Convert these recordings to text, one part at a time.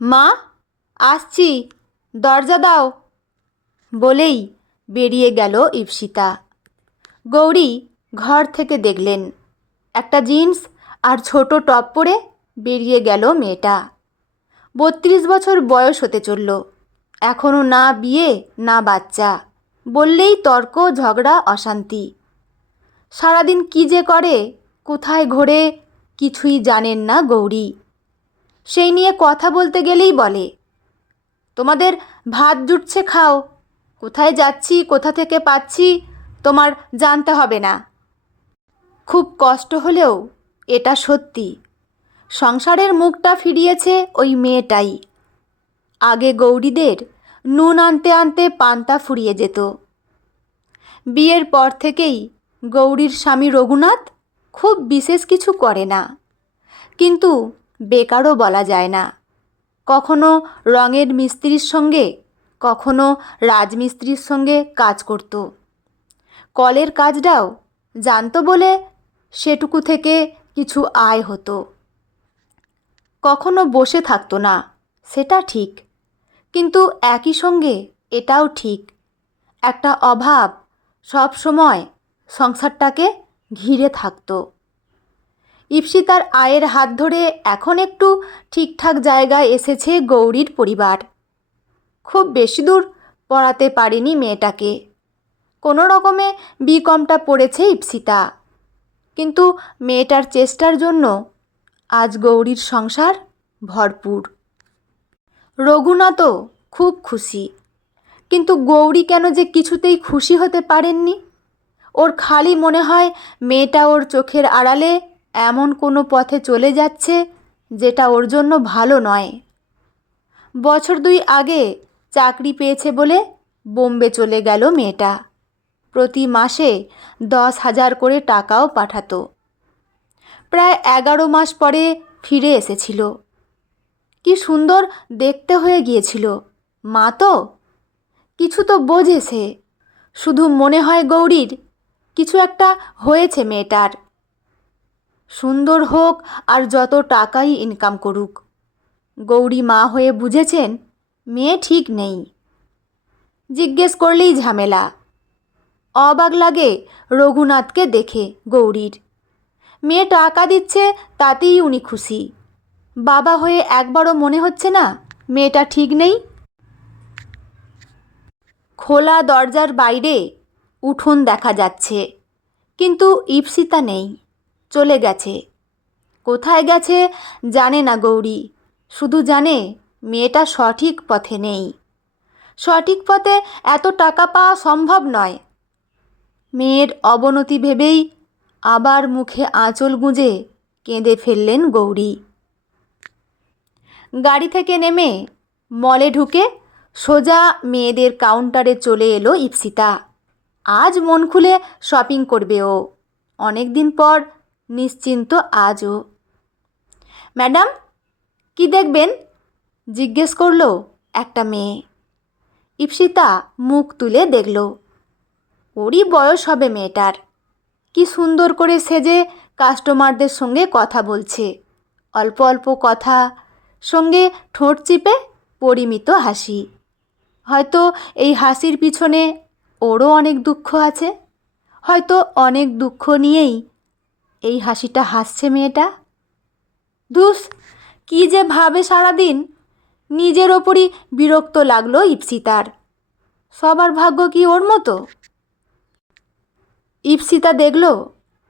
মা, আসছি, দরজা দাও বলেই বেরিয়ে গেল ঈপ্সিতা। গৌরী ঘর থেকে দেখলেন একটা জিন্স আর ছোট টপ পরে বেরিয়ে গেল মেয়েটা। 32 বছর বয়স হতে চলল, এখনও না বিয়ে না বাচ্চা, বললেই তর্ক ঝগড়া অশান্তি। সারাদিন কী যে করে, কোথায় ঘোরে, কিছুই জানেন না গৌরী। সেই নিয়ে কথা বলতে গেলেই বলে, তোমাদের ভাত জুটছে খাও, কোথায় যাচ্ছি কোথা থেকে পাচ্ছি তোমার জানতে হবে না। খুব কষ্ট হলেও এটা সত্যি, সংসারের মুখটা ফিরিয়েছে ওই মেয়েটাই। আগে গৌরীদের নুন আনতে আনতে পান্তা ফুরিয়ে যেত। বিয়ের পর থেকেই গৌরীর স্বামী রঘুনাথ খুব বিশেষ কিছু করে না, কিন্তু বেকারও বলা যায় না। কখনো রঙের মিস্ত্রির সঙ্গে, কখনো রাজমিস্ত্রির সঙ্গে কাজ করত। কলের কাজটাও জানতো বলে সেটুকু থেকে কিছু আয় হতো। কখনো বসে থাকতো না, সেটা ঠিক, কিন্তু একই সঙ্গে এটাও ঠিক, একটা অভাব সব সময় সংসারটাকে ঘিরে থাকতো। ঈপ্সিতার আয়ের হাত ধরে এখন একটু ঠিকঠাক জায়গায় এসেছে গৌরীর পরিবার। খুব বেশি দূর পড়াতে পারেনি মেয়েটাকে, কোনো রকমে বিকমটা পড়েছে ঈপ্সিতা, কিন্তু মেয়েটার চেষ্টার জন্য আজ গৌরীর সংসার ভরপুর। রঘুনাথও খুব খুশি, কিন্তু গৌরী কেন যে কিছুতেই খুশি হতে পারেননি। ওর খালি মনে হয় মেয়েটা ওর চোখের আড়ালে এমন কোনো পথে চলে যাচ্ছে যেটা ওর জন্য ভালো নয়। বছর 2 আগে চাকরি পেয়েছে বলে বোম্বে চলে গেল মেয়েটা। প্রতি মাসে 10,000 করে টাকাও পাঠাতো। প্রায় 11 মাস পরে ফিরে এসেছিল। কি সুন্দর দেখতে হয়ে গিয়েছিল, মা তো কিছু তো বোঝে সে। শুধু মনে হয় গৌরীর কিছু একটা হয়েছে মেয়েটার। সুন্দর হোক আর যত টাকাই ইনকাম করুক, গৌরী মা হয়ে বুঝেছেন মেয়ে ঠিক নেই। জিজ্ঞেস করলেই ঝামেলা। অবাক লাগে রঘুনাথকে দেখে গৌরীর। মেয়ে টাকা দিচ্ছে তাতেই উনি খুশি। বাবা হয়ে একবারও মনে হচ্ছে না মেয়েটা ঠিক নেই। খোলা দরজার বাইরে উঠোন দেখা যাচ্ছে, কিন্তু ঈপ্সিতা নেই, চলে গেছে। কোথায় গেছে জানে না গৌরী, শুধু জানে মেয়েটা সঠিক পথে নেই। সঠিক পথে এত টাকা পাওয়া সম্ভব নয়। মেয়ের অবনতি ভেবেই আবার মুখে আঁচল গুঁজে কেঁদে ফেললেন গৌরী। গাড়ি থেকে নেমে মলে ঢুকে সোজা মেয়েদের কাউন্টারে চলে এলো ঈপ্সিতা। আজ মন খুলে শপিং করবে ও, অনেক দিন পর নিশ্চিন্ত আজও। ম্যাডাম, কি দেখবেন জিজ্ঞেস করলো একটা মেয়ে। ঈপ্সিতা মুখ তুলে দেখল, ওরই বয়স হবে মেয়েটার। কি সুন্দর করে সেজে কাস্টমারদের সঙ্গে কথা বলছে, অল্প অল্প কথা, সঙ্গে ঠোঁট চিপে পরিমিত হাসি। হয়তো এই হাসির পিছনে ওরও অনেক দুঃখ আছে, হয়তো অনেক দুঃখ নিয়েই এই হাসিটা হাসছে মেয়েটা। ধুস, কী যে ভাবে সারাদিন, নিজের ওপরই বিরক্ত লাগলো ঈপ্সিতার। সবার ভাগ্য কি ওর মতো? ঈপ্সিতা দেখল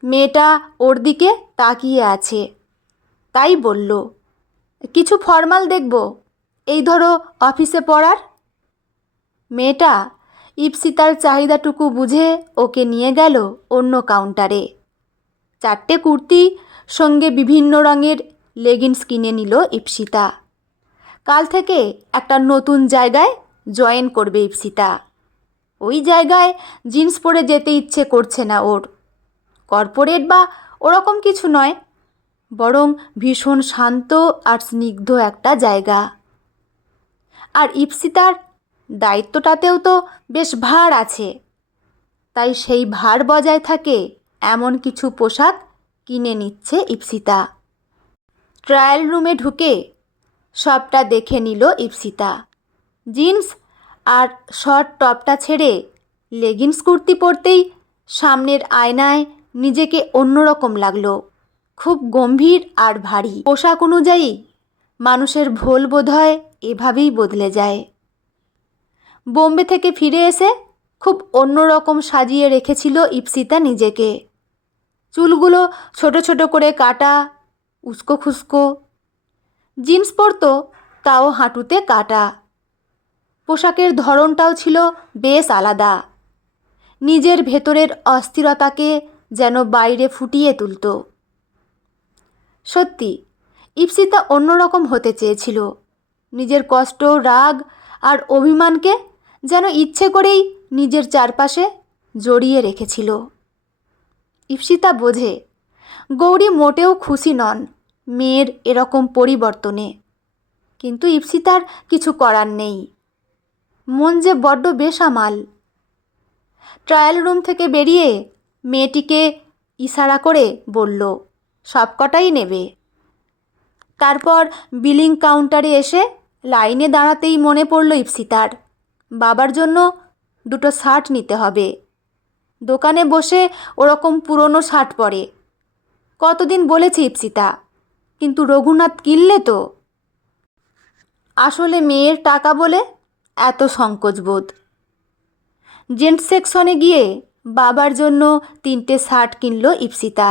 মেয়েটা ওর দিকে তাকিয়ে আছে, তাই বলল, কিছু ফর্মাল দেখব, এই ধরো অফিসে পড়ার। মেয়েটা ঈপ্সিতার চাহিদাটুকু বুঝে ওকে নিয়ে গেল অন্য কাউন্টারে। 4টে কুর্তি সঙ্গে বিভিন্ন রঙের লেগিংস কিনে নিল ঈপ্সিতা। কাল থেকে একটা নতুন জায়গায় জয়েন করবে ঈপ্সিতা। ওই জায়গায় জিন্স পরে যেতে ইচ্ছে করছে না ওর। কর্পোরেট বা ওরকম কিছু নয়, বরং ভীষণ শান্ত আর স্নিগ্ধ একটা জায়গা। আর ঈপ্সিতার দায়িত্বটাতেও তো বেশ ভার আছে, তাই সেই ভার বজায় থাকে এমন কিছু পোশাক কিনে নিচ্ছে ঈপ্সিতা। ট্রায়াল রুমে ঢুকে সবটা দেখে নিল ইপসিতা। জিন্স আর শর্ট টপটা ছেড়ে লেগিংস কুর্তি পরতেই সামনের আয়নায় নিজেকে অন্যরকম লাগলো, খুব গম্ভীর আর ভারী। পোশাক অনুযায়ী মানুষের ভোল বোধহয় এভাবেই বদলে যায়। বোম্বে থেকে ফিরে এসে খুব অন্যরকম সাজিয়ে রেখেছিল ইপসিতা নিজেকে। চুলগুলো ছোট ছোট করে কাটা, উস্কো খুস্কো। জিন্স পরতো, তাও হাঁটুতে কাটা। পোশাকের ধরনটাও ছিল বেশ আলাদা, নিজের ভেতরের অস্থিরতাকে যেন বাইরে ফুটিয়ে তুলত। সত্যি ইপসিতা অন্যরকম হতে চেয়েছিল, নিজের কষ্ট, রাগ আর অভিমানকে যেন ইচ্ছে করেই নিজের চারপাশে জড়িয়ে রেখেছিল। ইপসিতা বোঝে গৌরী মোটেও খুশি নন মেয়ের এরকম পরিবর্তনে, কিন্তু ইপসিতার কিছু করার নেই। মন যে বড্ড বেসামাল। ট্রায়াল রুম থেকে বেরিয়ে মেয়েটিকে ইশারা করে বলল সবকটাই নেবে। তারপর বিলিং কাউন্টারে এসে লাইনে দাঁড়াতেই মনে পড়ল ইপসিতার বাবার জন্য দুটো শার্ট নিতে হবে। দোকানে বসে ওরকম পুরনো শার্ট পরে কতদিন বলেছে ইপসিতা, কিন্তু রঘুনাথ কিনলে তো। আসলে মেয়ের টাকা বলে এত সংকোচবোধ। জেন্টস সেকশনে গিয়ে বাবার জন্য 3টে শার্ট কিনল ইপসিতা।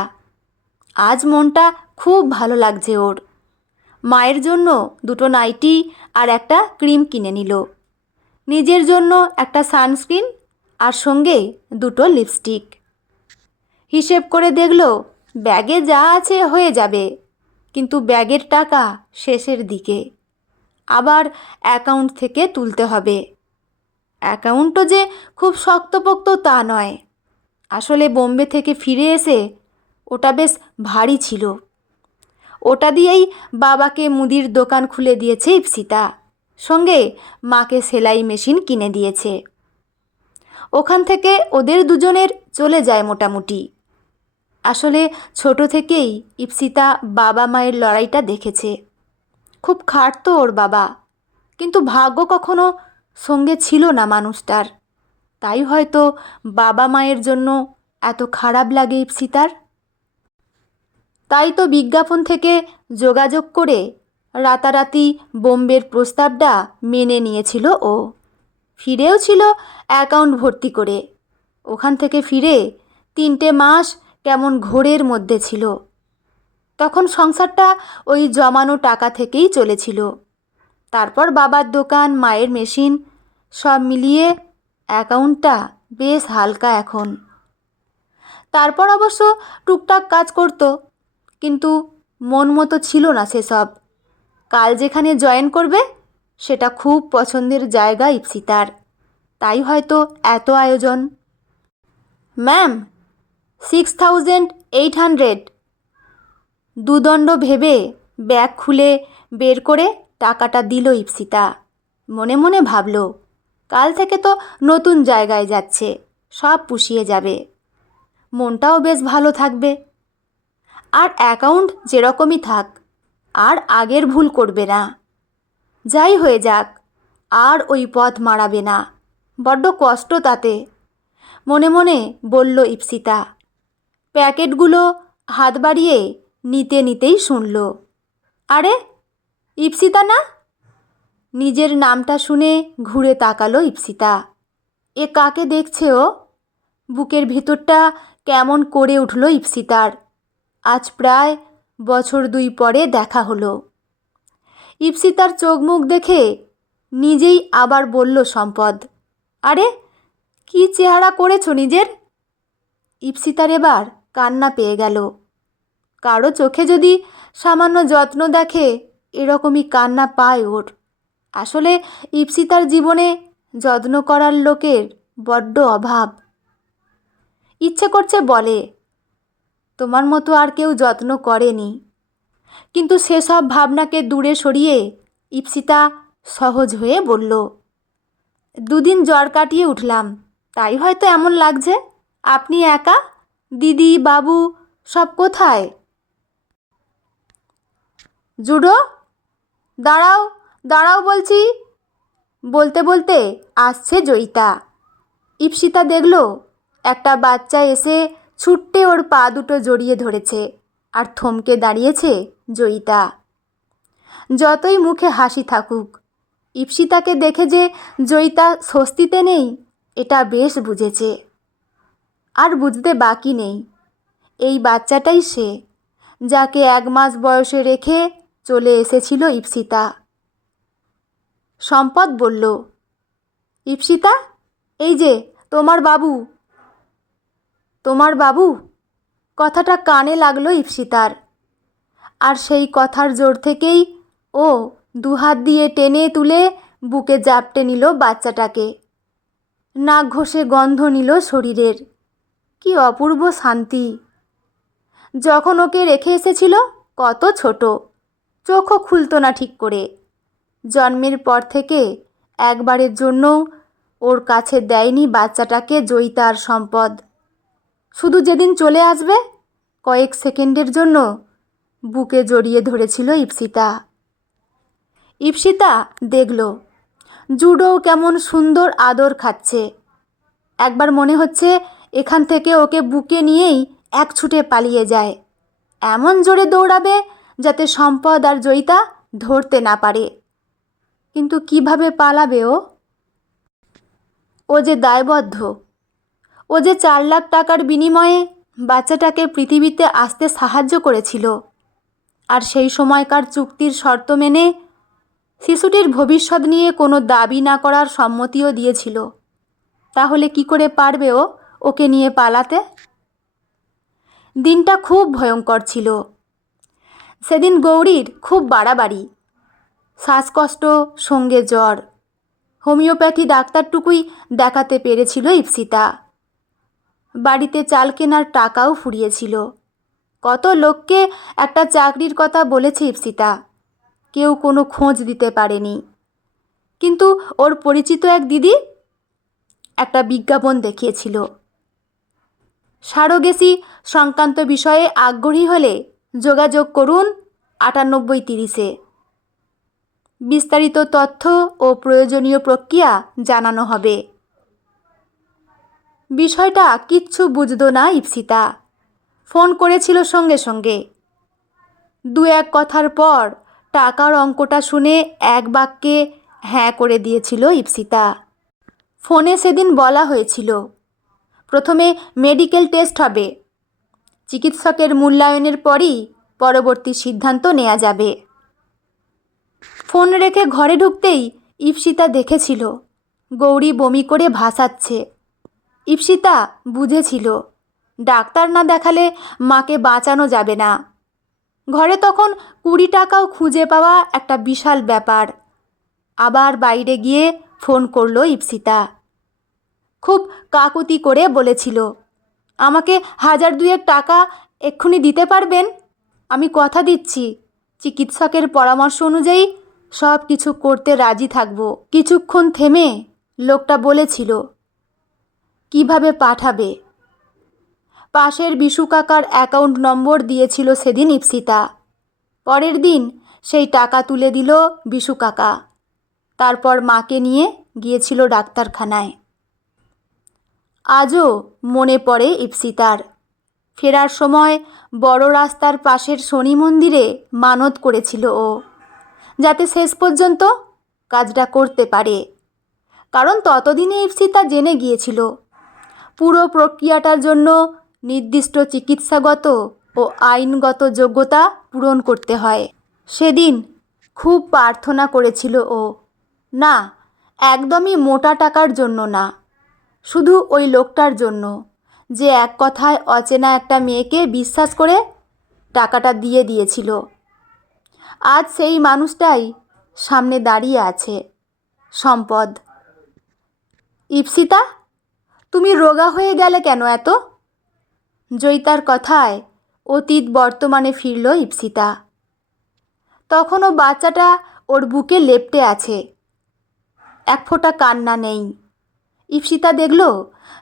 আজ মনটা খুব ভালো লাগছে ওর। মায়ের জন্য 2টো নাইটি আর একটা ক্রিম কিনে নিল, নিজের জন্য একটা সানস্ক্রিন আর সঙ্গে 2টো লিপস্টিক। হিসেব করে দেখল ব্যাগে যা আছে হয়ে যাবে, কিন্তু ব্যাগের টাকা শেষের দিকে। আবার অ্যাকাউন্ট থেকে তুলতে হবে। অ্যাকাউন্টও যে খুব শক্তপোক্ত তা নয়, আসলে বোম্বে থেকে ফিরে এসে ওটা বেশ ভারী ছিল। ওটা দিয়েই বাবাকে মুদির দোকান খুলে দিয়েছে ইপসিতা, সঙ্গে মাকে সেলাই মেশিন কিনে দিয়েছে। ওখান থেকে ওদের দুজনের চলে যায় মোটামুটি। আসলে ছোট থেকেই ইপসিতা বাবা মায়ের লড়াইটা দেখেছে। খুব খাটতো ওর বাবা, কিন্তু ভাগ্য কখনো সঙ্গে ছিল না মানুষটার। তাই হয়তো বাবা মায়ের জন্য এত খারাপ লাগে ইপসিতার। তাই তো বিজ্ঞাপন থেকে যোগাযোগ করে রাতারাতি বোম্বের প্রস্তাবটা মেনে নিয়েছিল ও। ফিরেও ছিল অ্যাকাউন্ট ভর্তি করে। ওখান থেকে ফিরে 3টে মাস কেমন ঘোরের মধ্যে ছিল। তখন সংসারটা ওই জমানো টাকা থেকেই চলেছিল। তারপর বাবার দোকান, মায়ের মেশিন, সব মিলিয়ে অ্যাকাউন্টটা বেশ হালকা এখন। তারপর অবশ্য টুকটাক কাজ করত, কিন্তু মন মতো ছিল না সেসব। কাল যেখানে জয়েন করবে সেটা খুব পছন্দের জায়গা ইপসিতার, তাই হয়তো এত আয়োজন। ম্যাম, 6800। দুদণ্ড ভেবে ব্যাগ খুলে বের করে টাকাটা দিল ইপসিতা। মনে মনে ভাবল কাল থেকে তো নতুন জায়গায় যাচ্ছে, সব পুষিয়ে যাবে, মনটাও বেশ ভালো থাকবে। আর অ্যাকাউন্ট যেরকমই থাক, আর আগের ভুল করবে না। যাই হয়ে যাক, আর ওই পথ মারাবে না, বড্ড কষ্ট তাতে, মনে মনে বলল ইপসিতা। প্যাকেটগুলো হাত বাড়িয়ে নিতে নিতেই শুনল, আরে ইপসিতা না? নিজের নামটা শুনে ঘুরে তাকালো ইপসিতা। এ কাকে দেখছে ও? বুকের ভিতরটা কেমন করে উঠল ইপসিতার। আজ প্রায় বছর 2 পরে দেখা হলো। ইপসিতার চোখ মুখ দেখে নিজেই আবার বলল সম্পদ, আরে কি চেহারা করেছো নিজের। ইপসিতার এবার কান্না পেয়ে গেল। কারো চোখে যদি সামান্য যত্ন দেখে এরকমই কান্না পায় ওর। আসলে ইপসিতার জীবনে যত্ন করার লোকের বড্ড অভাব। ইচ্ছে করছে বলে তোমার মতো আর কেউ যত্ন করেনি, কিন্তু সেসব ভাবনাকে দূরে সরিয়ে ইপসিতা সহজ হয়ে বলল, 2 দিন জ্বর কাটিয়ে উঠলাম, তাই হয়তো এমন লাগছে। আপনি একা? দিদি, বাবু সব কোথায়? জুডো, দাঁড়াও, দাঁড়াও বলছি। বলতে বলতে আসছে জয়িতা। ঈপ্সিতা দেখল একটা বাচ্চা এসে ছুট্টে ওর পা দুটো জড়িয়ে ধরেছে, আর থমকে দাঁড়িয়েছে জয়িতা। যতই মুখে হাসি থাকুক, ঈপ্সিতাকে দেখে যে জয়িতা স্বস্তিতে নেই এটা বেশ বুঝেছে। আর বুঝতে বাকি নেই, এই বাচ্চাটাই সে, যাকে 1 মাস বয়সে রেখে চলে এসেছিল ঈপ্সিতা। সম্পদ বলল, ঈপ্সিতা, এই যে তোমার বাবু। তোমার বাবু? কথাটা কানে লাগলো ঈপ্সিতার, আর সেই কথার জোর থেকেই ও 2 হাত দিয়ে টেনে তুলে বুকে জাপটে নিল বাচ্চাটাকে। নাক ঘষে গন্ধ নিল শরীরের। কি অপূর্ব শান্তি! যখন ওকে রেখে এসেছিল কত ছোট, চোখও খুলতো না ঠিক করে। জন্মের পর থেকে একবারের জন্য ওর কাছে দেয়নি বাচ্চাটাকে জয়িতা আর সম্পদ। শুধু যেদিন চলে আসবে কয়েক সেকেন্ডের জন্য বুকে জড়িয়ে ধরেছিল ঈপ্সিতা। ঈপ্সিতা দেখল জুডো কেমন সুন্দর আদর খাচ্ছে। একবার মনে হচ্ছে এখান থেকে ওকে বুকে নিয়েই 1 ছুটে পালিয়ে যায়। এমন জোরে দৌড়াবে যাতে সম্পদ আর জয়িতা ধরতে না পারে। কিন্তু কিভাবে পালাবে ও? ও যে দায়বদ্ধ। ও যে 4 লাখ টাকার বিনিময়ে বাচ্চাটাকে পৃথিবীতে আসতে সাহায্য করেছিল, আর সেই সময়কার চুক্তির শর্ত মেনে শিশুটির ভবিষ্যৎ নিয়ে কোনো দাবি না করার সম্মতিও দিয়েছিল। তাহলে কি করে পারবে ও ওকে নিয়ে পালাতে? দিনটা খুব ভয়ঙ্কর ছিল। সেদিন গৌরীর খুব বাড়াবাড়ি, শ্বাসকষ্ট সঙ্গে জ্বর। হোমিওপ্যাথি ডাক্তারটুকুই দেখাতে পেরেছিল ঈপ্সিতা। বাড়িতে চাল কেনার টাকাও ফুরিয়েছিল। কত লোককে একটা চাকরির কথা বলেছে ঈপ্সিতা, কেউ কোনো খোঁজ দিতে পারেনি। কিন্তু ওর পরিচিত এক দিদি একটা বিজ্ঞাপন দেখিয়েছিল, সারোগেসি সংক্রান্ত বিষয়ে আগ্রহী হলে যোগাযোগ করুন 9830-এ। বিস্তারিত তথ্য ও প্রয়োজনীয় প্রক্রিয়া জানানো হবে। বিষয়টা কিচ্ছু বুঝতো না ঈপ্সিতা। ফোন করেছিল সঙ্গে সঙ্গে। 2-1 কথার পর টাকার অঙ্কটা শুনে এক বাক্যে হ্যাঁ করে দিয়েছিল ঈপ্সিতা। ফোনে সেদিন বলা হয়েছিল প্রথমে মেডিকেল টেস্ট হবে, চিকিৎসকের মূল্যায়নের পরই পরবর্তী সিদ্ধান্ত নেওয়া যাবে। ফোন রেখে ঘরে ঢুকতেই ঈপ্সিতা দেখেছিল গৌরী বমি করে ভাসাচ্ছে। ঈপ্সিতা বুঝেছিল ডাক্তার না দেখালে মাকে বাঁচানো যাবে না। ঘরে তখন 20 টাকাও খুঁজে পাওয়া একটা বিশাল ব্যাপার। আবার বাইরে গিয়ে ফোন করলো ঈপ্সিতা। খুব কাকুতি করে বলেছিল, আমাকে 1000-2 টাকা এক্ষুনি দিতে পারবেন? আমি কথা দিচ্ছি চিকিৎসকের পরামর্শ অনুযায়ী সব কিছু করতে রাজি থাকব। কিছুক্ষণ থেমে লোকটা বলেছিল, কিভাবে পাঠাবে? পাশের বিশু কাকার অ্যাকাউন্ট নম্বর দিয়েছিল সেদিন ঈপ্সিতা। পরের দিন সেই টাকা তুলে দিল বিশু কাকা। তারপর মাকে নিয়ে গিয়েছিল ডাক্তারখানায়। আজও মনে পড়ে ঈপ্সিতার। ফেরার সময় বড় রাস্তার পাশের শনি মন্দিরে মানত করেছিল ও, যাতে শেষ পর্যন্ত কাজটা করতে পারে। কারণ ততদিনে ঈপ্সিতা জেনে গিয়েছিল পুরো প্রক্রিয়াটার জন্য নির্দিষ্ট চিকিৎসাগত ও আইনগত যোগ্যতা পূরণ করতে হয়। সেদিন খুব প্রার্থনা করেছিল ও, না, একদমই মোটা টাকার জন্য না, শুধু ওই লোকটার জন্য যে এক কথায় অচেনা একটা মেয়েকে বিশ্বাস করে টাকাটা দিয়ে দিয়েছিল। আজ সেই মানুষটাই সামনে দাঁড়িয়ে আছে, সম্পদ। ঈপ্সিতা, তুমি রোগা হয়ে গেলে কেন এত? জয়িতার কথায় অতীত বর্তমানে ফিরল ঈপ্সিতা। তখনও বাচ্চাটা ওর বুকে লেপ্টে আছে, এক ফোঁটা কান্না নেই। ঈপ্সিতা দেখল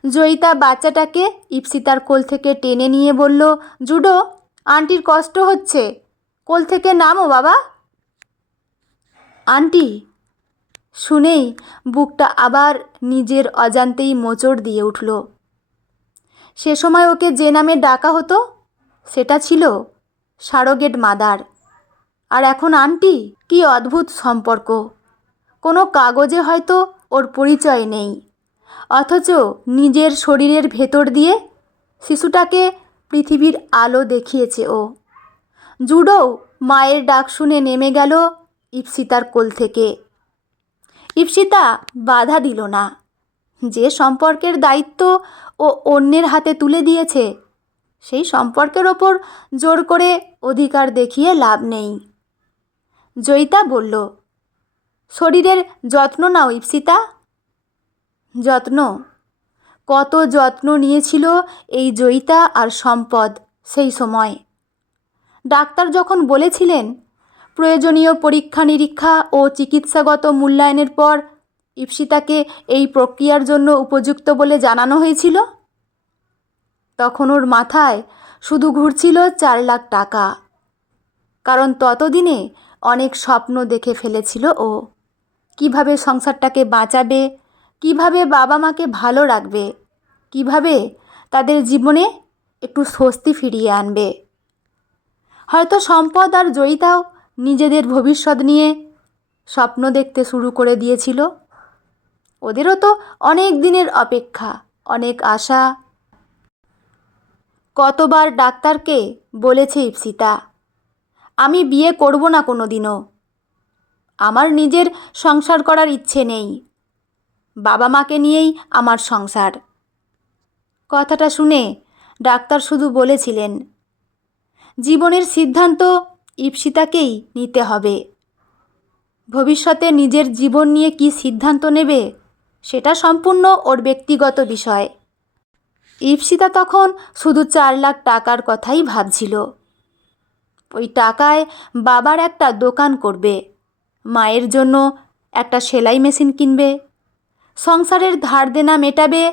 জয়িতা বাচ্চাটাকে ঈপ্সিতার কোল থেকে টেনে নিয়ে বলল, জুডো, আন্টির কষ্ট হচ্ছে, কোল থেকে নামো বাবা। আন্টি! শুনেই বুকটা আবার নিজের অজান্তেই মোচড় দিয়ে উঠল। সে সময় ওকে যে নামে ডাকা হতো সেটা ছিল সারোগেট মাদার, আর এখন আন্টি! কি অদ্ভুত সম্পর্ক! কোনো কাগজে হয়তো ওর পরিচয় নেই, অথচ নিজের শরীরের ভেতর দিয়ে শিশুটাকে পৃথিবীর আলো দেখিয়েছে ও। জুডোও মায়ের ডাক শুনে নেমে গেল ইপ্সিতার কোল থেকে। ইপ্সিতা বাধা দিল না। যে সম্পর্কের দায়িত্ব ও অন্যের হাতে তুলে দিয়েছে সেই সম্পর্কের ওপর জোর করে অধিকার দেখিয়ে লাভ নেই। জয়িতা বলল, শরীরের যত্ন নাও ইপ্সিতা। যত্ন? কত যত্ন নিয়েছিল এই জয়িতা আর সম্পদ সেই সময়। ডাক্তার যখন বলেছিলেন প্রয়োজনীয় পরীক্ষা নিরীক্ষা ও চিকিৎসাগত মূল্যায়নের পর ইপ্সিতাকে এই প্রক্রিয়ার জন্য উপযুক্ত বলে জানানো হয়েছিল, তখন ওর মাথায় শুধু ঘুরছিল 4 লাখ টাকা। কারণ ততদিনে অনেক স্বপ্ন দেখে ফেলেছিল ও। কিভাবে সংসারটাকে বাঁচাবে, কিভাবে বাবা মাকে ভালো রাখবে, কিভাবে তাদের জীবনে একটু স্বস্তি ফিরিয়ে আনবে। হয়তো সম্পদ আর জয়িতাও নিজেদের ভবিষ্যৎ নিয়ে স্বপ্ন দেখতে শুরু করে দিয়েছিল। ওদেরও তো অনেক দিনের অপেক্ষা, অনেক আশা। কতবার ডাক্তারকে বলেছে ইপ্সিতা, আমি বিয়ে করব না কোনো দিনও, আমার নিজের সংসার করার ইচ্ছে নেই, বাবা মাকে নিয়েই আমার সংসার। কথাটা শুনে ডাক্তার শুধু বলেছিলেন, জীবনের সিদ্ধান্ত ইপ্সিতাকেই নিতে হবে। ভবিষ্যতে নিজের জীবন নিয়ে কী সিদ্ধান্ত নেবে সেটা সম্পূর্ণ ওর ব্যক্তিগত বিষয়। ইপ্সিতা তখন শুধু 4 লাখ টাকার কথাই ভাবছিল। ওই টাকায় বাবার একটা দোকান করবে, মায়ের জন্য একটা সেলাই মেশিন কিনবে, সংসারের ধার দেনা মেটাবে।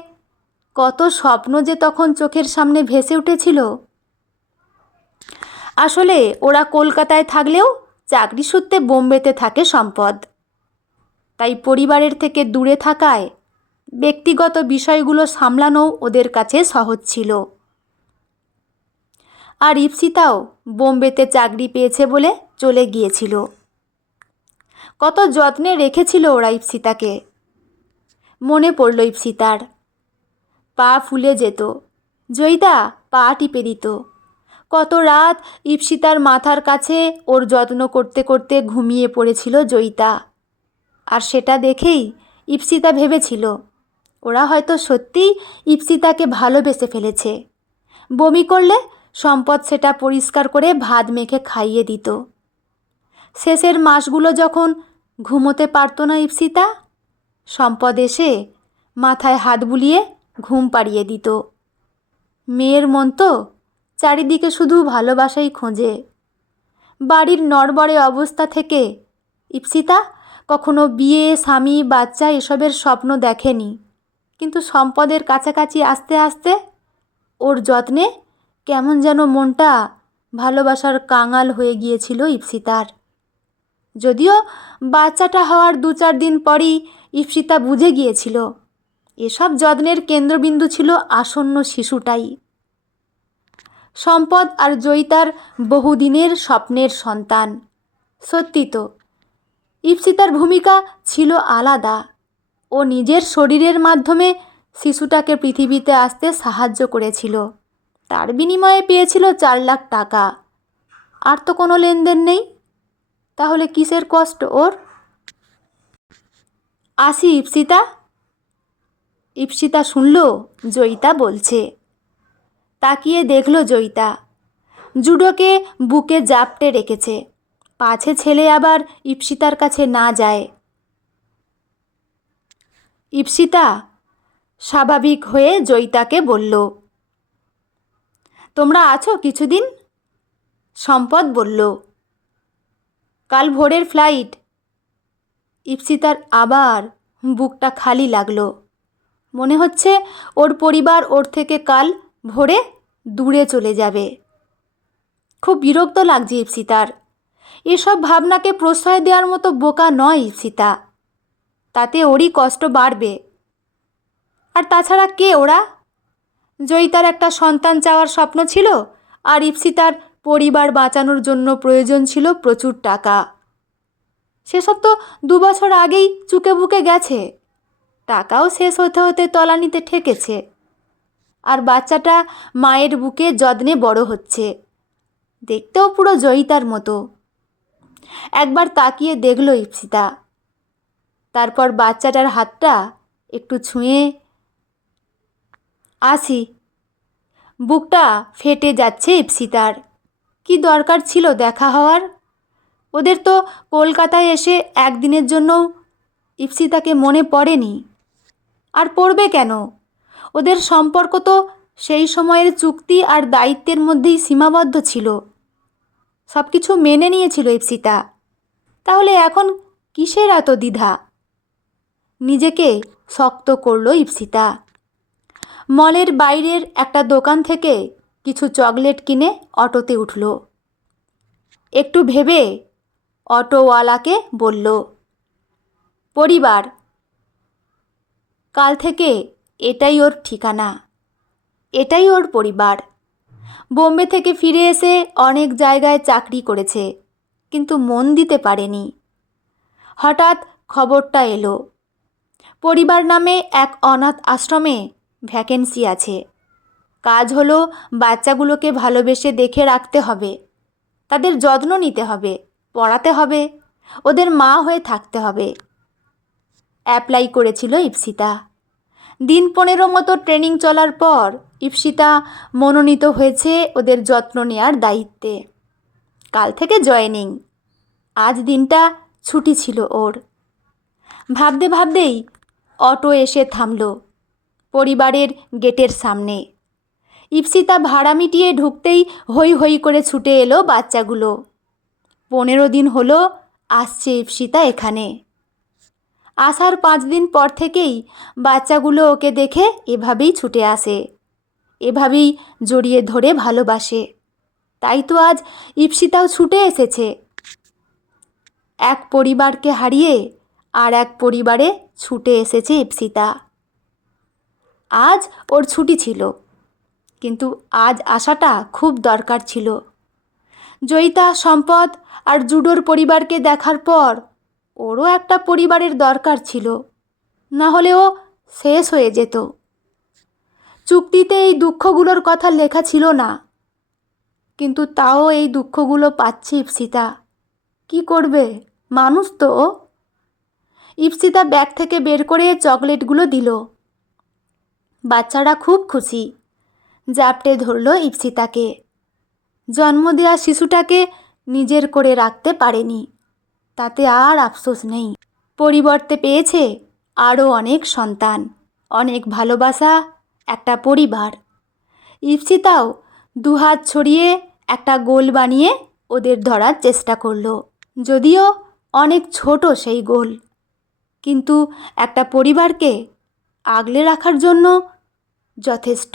কত স্বপ্ন যে তখন চোখের সামনে ভেসে উঠেছিল। আসলে ওরা কলকাতায় থাকলেও চাকরি সূত্রে বোম্বেতে থাকে সম্পদ। তাই পরিবারের থেকে দূরে থাকায় ব্যক্তিগত বিষয়গুলো সামলানোও ওদের কাছে সহজ ছিল। আর ইপ্সিতাও বোম্বেতে চাকরি পেয়েছে বলে চলে গিয়েছিল। কত যত্নে রেখেছিল ওরা ইপ্সিতাকে। মনে পড়ল ইপ্সিতার। পা ফুলে যেত, জয়িতা পা টিপে দিত। কত রাত ইপ্সিতার মাথার কাছে ওর যত্ন করতে করতে ঘুমিয়ে পড়েছিল জয়িতা। আর সেটা দেখেই ইপ্সিতা ভেবেছিল ওরা হয়তো সত্যিই ইপ্সিতাকে ভালোবেসে ফেলেছে। বমি করলে সম্পদ সেটা পরিষ্কার করে ভাত মেখে খাইয়ে দিত। শেষের মাসগুলো যখন ঘুমোতে পারত না ইপ্সিতা, সম্পদ এসে মাথায় হাত বুলিয়ে ঘুম পাড়িয়ে দিত। মেয়ের মন তো চারিদিকে শুধু ভালোবাসাই খোঁজে। বাড়ির নড়বড়ে অবস্থা থেকে ইপ্সিতা কখনো বিয়ে, স্বামী, বাচ্চা এসবের স্বপ্ন দেখেনি। কিন্তু সম্পদের কাছাকাছি আসতে আসতে ওর যত্নে কেমন যেন মনটা ভালোবাসার কাঙাল হয়ে গিয়েছিল ইপ্সিতার। যদিও বাচ্চাটা হওয়ার 2-4 দিন পরই ইপ্সিতা বুঝে গিয়েছিল এসব যত্নের কেন্দ্রবিন্দু ছিল আসন্ন শিশুটাই। সম্পদ আর জয়িতার বহুদিনের স্বপ্নের সন্তান। সত্যি তো, ইপ্সিতার ভূমিকা ছিল আলাদা। ও নিজের শরীরের মাধ্যমে শিশুটাকে পৃথিবীতে আসতে সাহায্য করেছিল। তার বিনিময়ে পেয়েছিল 4 লাখ টাকা। আর তো কোনো লেনদেন নেই। তাহলে কিসের কষ্ট ওর? আসি ইপ্সিতা। ইপ্সিতা শুনল জয়িতা বলছে। তাকিয়ে দেখল জয়িতা জুডোকে বুকে জাপটে রেখেছে, পাছে ছেলে আবার ইপ্সিতার কাছে না যায়। ইপ্সিতা স্বাভাবিক হয়ে জয়িতাকে বলল, তোমরা আছো কিছুদিন? সম্পদ বলল, কাল ভোরের ফ্লাইট। ইপ্সিতার আবার বুকটা খালি লাগলো। মনে হচ্ছে ওর পরিবার ওর থেকে কাল ভোরে দূরে চলে যাবে। খুব বিরক্ত লাগছে ইপ্সিতার। এসব ভাবনাকে প্রশ্রয় দেওয়ার মতো বোকা নয় ইপ্সিতা। তাতে ওরই কষ্ট বাড়বে। আর তাছাড়া কে ওরা? জয়িতার একটা সন্তান চাওয়ার স্বপ্ন ছিল, আর ইপ্সিতার পরিবার বাঁচানোর জন্য প্রয়োজন ছিল প্রচুর টাকা। সেসব তো 2 বছর আগেই চুকে বুকে গেছে। টাকাও শেষ হতে হতে তলানিতে ঠেকেছে। আর বাচ্চাটা মায়ের বুকে যত্নে বড় হচ্ছে, দেখতেও পুরো জয়িতার মতো। একবার তাকিয়ে দেখল ইপ্সিতা, তারপর বাচ্চাটার হাতটা একটু ছুঁয়ে, আসি। বুকটা ফেটে যাচ্ছে ইপ্সিতার। কি দরকার ছিল দেখা হওয়ার? ওদের তো কলকাতায় এসে একদিনের জন্যও ইপ্সিতাকে মনে পড়েনি। আর পড়বে কেন? ওদের সম্পর্ক তো সেই সময়ের চুক্তি আর দায়িত্বের মধ্যেই সীমাবদ্ধ ছিল। সব কিছু মেনে নিয়েছিল ইপ্সিতা। তাহলে এখন কিসের এত দ্বিধা? নিজেকে শক্ত করল ইপ্সিতা। মলের বাইরের একটা দোকান থেকে কিছু চকলেট কিনে অটোতে উঠল। একটু ভেবে অটোওয়ালাকে বলল, পরিবার। কাল থেকে এটাই ওর ঠিকানা, এটাই ওর পরিবার। বোম্বে থেকে ফিরে এসে অনেক জায়গায় চাকরি করেছে, কিন্তু মন দিতে পারেনি। হঠাৎ খবরটা এলো, পরিবার নামে এক অনাথ আশ্রমে ভ্যাকেন্সি আছে। কাজ হলো বাচ্চাগুলোকে ভালোবেসে দেখে রাখতে হবে, তাদের যত্ন নিতে হবে, পড়াতে হবে, ওদের মা হয়ে থাকতে হবে। অ্যাপ্লাই করেছিল ইপ্সিতা। দিন 15 মতো ট্রেনিং চলার পর ইপ্সিতা মনোনীত হয়েছে ওদের যত্ন নেওয়ার দায়িত্বে। কাল থেকে জয়েনিং। আজ দিনটা ছুটি ছিল ওর। ভাবতে ভাবতেই অটো এসে থামল পরিবারের গেটের সামনে। ইপ্সিতা ভাড়া মিটিয়ে ঢুকতেই হই হই করে ছুটে এলো বাচ্চাগুলো। 15 দিন হলো আসছে ইপ্সিতা এখানে। আসার 5 দিন পর থেকেই বাচ্চাগুলো ওকে দেখে এভাবেই ছুটে আসে, এভাবেই জড়িয়ে ধরে ভালোবাসে। তাই তো আজ ইপ্সিতাও ছুটে এসেছে। এক পরিবারকে হারিয়ে আর এক পরিবারে ছুটে এসেছে ইপ্সিতা। আজ ওর ছুটি ছিল, কিন্তু আজ আসাটা খুব দরকার ছিল। জয়িতা, সম্পদ আর জুডোর পরিবারকে দেখার পর ওরও একটা পরিবারের দরকার ছিল, না হলে ও শেষ হয়ে যেত। চুক্তিতে এই দুঃখগুলোর কথা লেখা ছিল না, কিন্তু তাও এই দুঃখগুলো পাচ্ছে ইপ্সিতা। কি করবে, মানুষ তো। ইপ্সিতা ব্যাগ থেকে বের করে চকলেটগুলো দিল। বাচ্চারা খুব খুশি, জাপটে ধরল ইপ্সিতাকে। জন্ম দেওয়া শিশুটাকে নিজের করে রাখতে পারেনি, তাতে আর আফসোস নেই। পরিবর্তে পেয়েছে আরও অনেক সন্তান, অনেক ভালোবাসা, একটা পরিবার। ইপ্সিতাও দুহাত ছড়িয়ে একটা গোল বানিয়ে ওদের ধরার চেষ্টা করল। যদিও অনেক ছোট সেই গোল, কিন্তু একটা পরিবারকে আগলে রাখার জন্য যথেষ্ট।